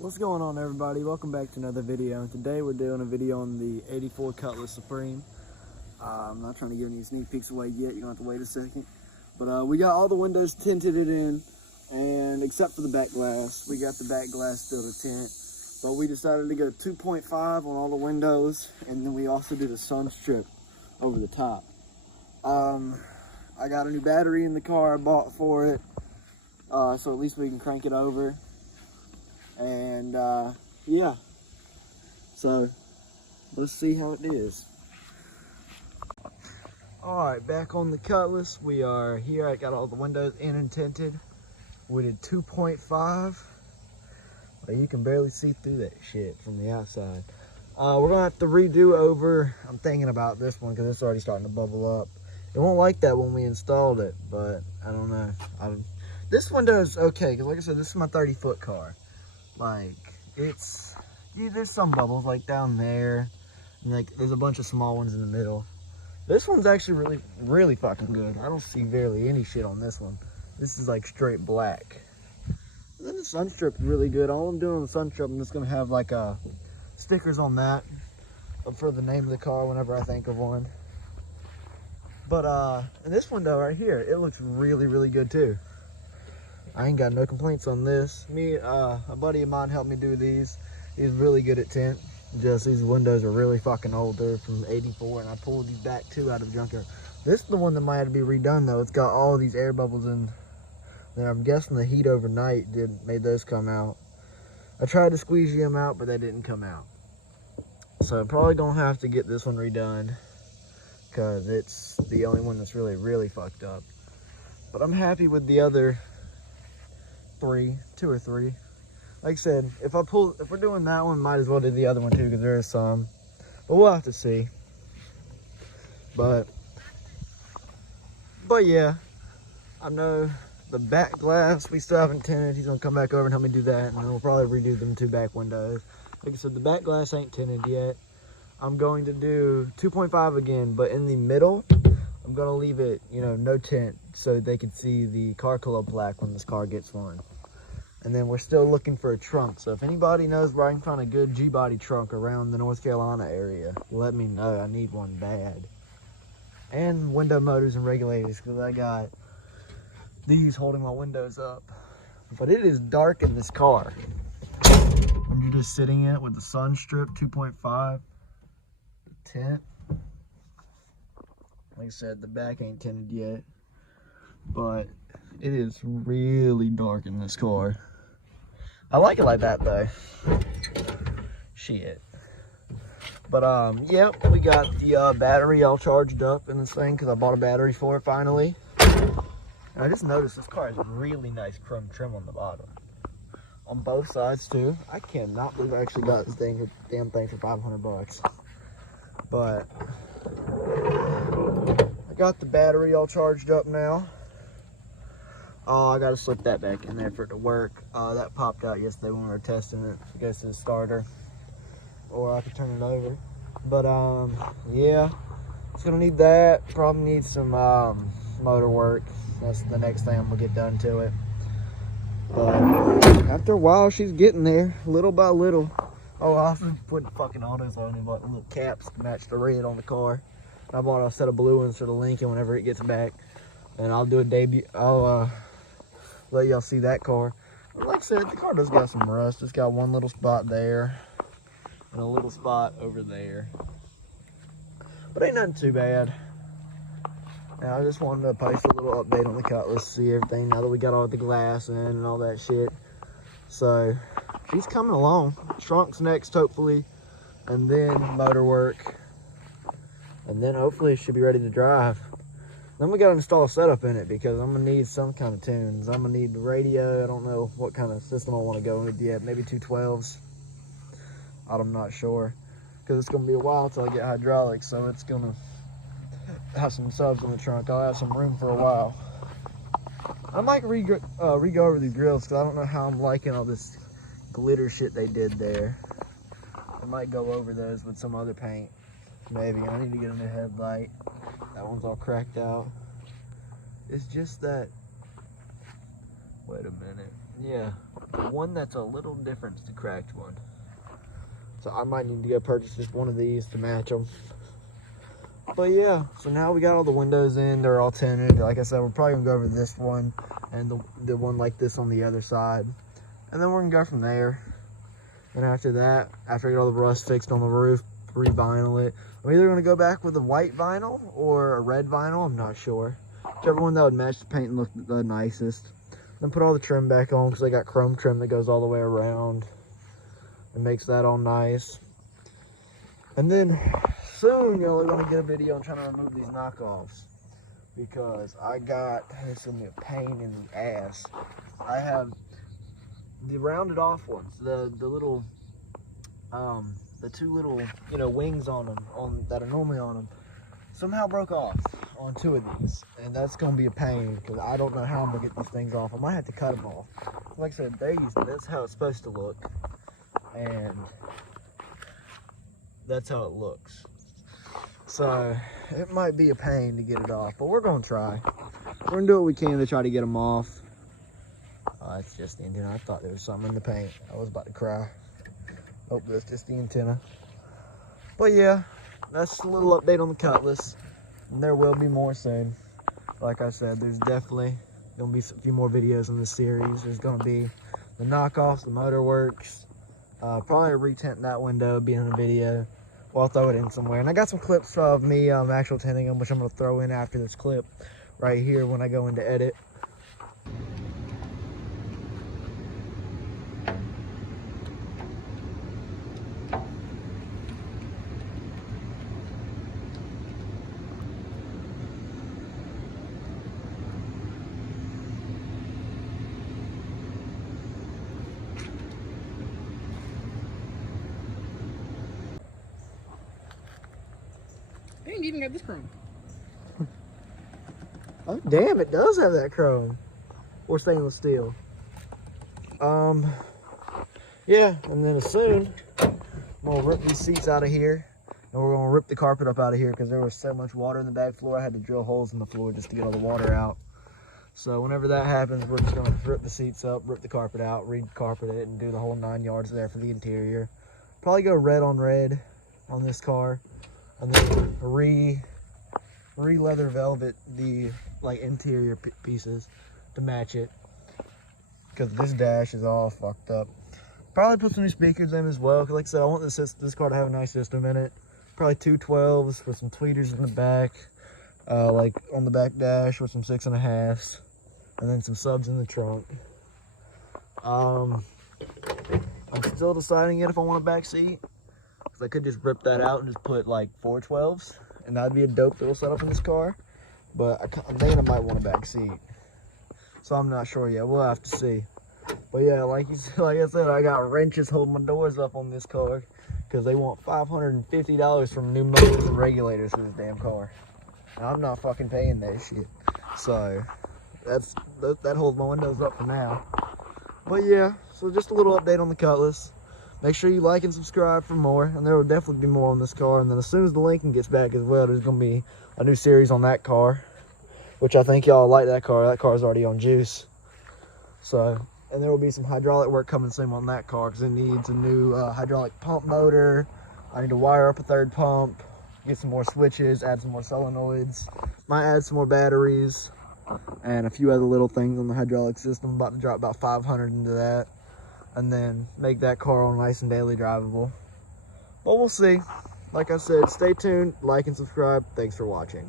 What's going on, everybody? Welcome back to another video. And today we're doing a video on the 84 Cutlass Supreme. I'm not trying to give any sneak peeks away yet. You're going to have to wait a second. But we got all the windows tinted in, and except for the back glass. We got the back glass still to tint. But we decided to go 2.5 on all the windows, and then we also did a sun strip over the top. I got a new battery in the car I bought for it, so at least we can crank it over. And yeah, so let's see how it is. All right, back on the Cutlass. We are here. I got all the windows in and tinted. We did 2.5. But you can barely see through that shit from the outside. We're gonna have to redo over. I'm thinking about this one because it's already starting to bubble up. It won't like that when we installed it, but I don't know. This window is okay because, like I said, this is my 30-foot car. Like, it's, there's some bubbles like down there, and like there's a bunch of small ones in the middle. This one's actually really fucking good. I don't see barely any shit on this one. This is like straight black. And then the sun strip is really good. All I'm doing on the sun strip, I'm just gonna have like stickers on that for the name of the car whenever I think of one. But and this window right here, it looks really good too. I ain't got no complaints on this. A buddy of mine helped me do these. He's really good at tint. Just these windows are really fucking old. They're from '84, and I pulled these back too out of the junkyard. This is the one that might have to be redone though. It's got all these air bubbles in there. I'm guessing the heat overnight made those come out. I tried to squeegee them out, but they didn't come out. So I'm probably gonna have to get this one redone because it's the only one that's really fucked up. But I'm happy with the other two or three. Like I said, if we're doing that one, might as well do the other one too because there is some. But we'll have to see. But yeah, I know the back glass we still haven't tinted. He's gonna come back over and help me do that, and then we'll probably redo them two back windows. Like I said, the back glass ain't tinted yet. I'm going to do 2.5 again, but in the middle, I'm gonna leave it, no tint, so they can see the car color black when this car gets one. And then we're still looking for a trunk. So if anybody knows where I can find a good G-body trunk around the North Carolina area, let me know. I need one bad. And window motors and regulators, because I got these holding my windows up. But it is dark in this car. When you're just sitting in it with the sun strip 2.5, the tint. Like I said, the back ain't tinted yet, but it is really dark in this car. I like it like that though. Shit. But yep, we got the battery all charged up in this thing because I bought a battery for it finally. And I just noticed this car has really nice chrome trim on the bottom, on both sides too. I cannot believe I actually got this damn thing for 500 bucks. But I got the battery all charged up now. I gotta slip that back in there for it to work. That popped out yesterday when we were testing it. It goes to the starter, or I could turn it over. But yeah, it's gonna need that. Probably need some motor work. That's the next thing I'm gonna get done to it. But after a while, she's getting there, little by little. Oh, I also put fucking autos on and bought little caps to match the red on the car. I bought a set of blue ones for the Lincoln whenever it gets back. And I'll do a debut. I'll let y'all see that car. But like I said, the car does got some rust. It's got one little spot there and a little spot over there. But ain't nothing too bad. Now, I just wanted to post a little update on the Cutlass, see everything now that we got all the glass in and all that shit. So, she's coming along. Trunk's next, hopefully. And then motor work. And then hopefully it should be ready to drive. Then we gotta install a setup in it because I'm gonna need some kind of tunes. I'm gonna need the radio. I don't know what kind of system I want to go with yet. Maybe 212s. I'm not sure because it's gonna be a while till I get hydraulics, so it's gonna have some subs in the trunk. I'll have some room for a while. I might re-go over these grills because I don't know how I'm liking all this glitter shit they did there. I might go over those with some other paint. Maybe. I need to get a new headlight. That one's all cracked out. It's just that, wait a minute, yeah, one that's a little different is the cracked one. So I might need to go purchase just one of these to match them. But yeah, so now we got all the windows in. They're all tinted. Like I said, we're probably gonna go over this one and the one like this on the other side. And then we're gonna go from there. And after that, after I get all the rust fixed on the roof, re-vinyl it. I'm either gonna go back with a white vinyl or a red vinyl, I'm not sure. Whichever one that would match the paint and look the nicest. Then put all the trim back on because they got chrome trim that goes all the way around. It makes that all nice. And then soon y'all are gonna get a video on trying to remove these knockoffs, because it's gonna be a pain in the ass. I have the rounded off ones, the little the two little, you know, wings on them that are normally on them somehow broke off on two of these, and that's gonna be a pain because I don't know how I'm gonna get these things off. I might have to cut them off. Like I said, that's how it's supposed to look, and that's how it looks. So it might be a pain to get it off, but we're gonna try. We're gonna do what we can to try to get them off. It's just the antenna. I thought there was something in the paint. I was about to cry. Oh, that's just the antenna. But yeah, that's a little update on the Cutlass. And there will be more soon. Like I said, there's definitely gonna be a few more videos in this series. There's gonna be the knockoffs, the motor works, probably retint that window, be in the video. Well, I'll throw it in somewhere. And I got some clips of me actual tinting them, which I'm gonna throw in after this clip right here when I go into edit. They ain't even got this chrome. Oh damn, it does have that chrome. Or stainless steel. Yeah, and then soon I'm gonna rip these seats out of here, and we're gonna rip the carpet up out of here because there was so much water in the back floor. I had to drill holes in the floor just to get all the water out. So whenever that happens, we're just gonna rip the seats up, rip the carpet out, re-carpet it, and do the whole 9 yards there for the interior. Probably go red on red on this car, and then re-leather velvet the like interior pieces to match it, because this dash is all fucked up. Probably put some new speakers in as well, because like I said, I want this car to have a nice system in it. Probably 2 12s with some tweeters in the back, like on the back dash with some 6.5s, and then some subs in the trunk. I'm still deciding yet if I want a back seat, because I could just rip that out and just put like 4 12s, and that'd be a dope little setup in this car. But I'm thinking I might want a back seat, so I'm not sure yet. We'll have to see. But yeah, like I said, I got wrenches holding my doors up on this car because they want $550 from new motors and regulators for this damn car. And I'm not fucking paying that shit. So that holds my windows up for now. But yeah, so just a little update on the Cutlass. Make sure you like and subscribe for more, and there will definitely be more on this car. And then as soon as the Lincoln gets back as well, there's going to be a new series on that car, which I think y'all like that car. That car's already on juice. So, and there will be some hydraulic work coming soon on that car because it needs a new hydraulic pump motor. I need to wire up a 3rd pump, get some more switches, add some more solenoids, might add some more batteries, and a few other little things on the hydraulic system. I'm about to drop about 500 into that, and then make that car all nice and daily drivable. But we'll see. Like I said, stay tuned, like and subscribe. Thanks for watching.